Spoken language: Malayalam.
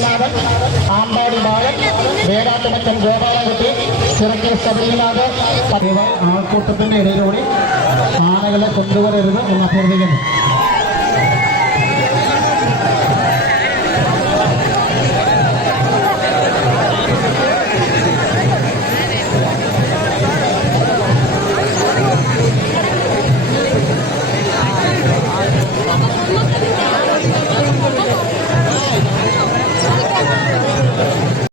ശബരിനാഥൻ, ആമ്പാടി ബാലൻ, വേടാട്ടുമറ്റൻ ഗോപാലകുട്ടി, ചിറക്കൽ ശബരിനാഥ് ആൾക്കൂട്ടത്തിന്റെ ഇടയിലൂടെ ആനകളെ കൊണ്ടുവരരുത് എന്ന് അഭ്യർത്ഥിക്കുന്നു.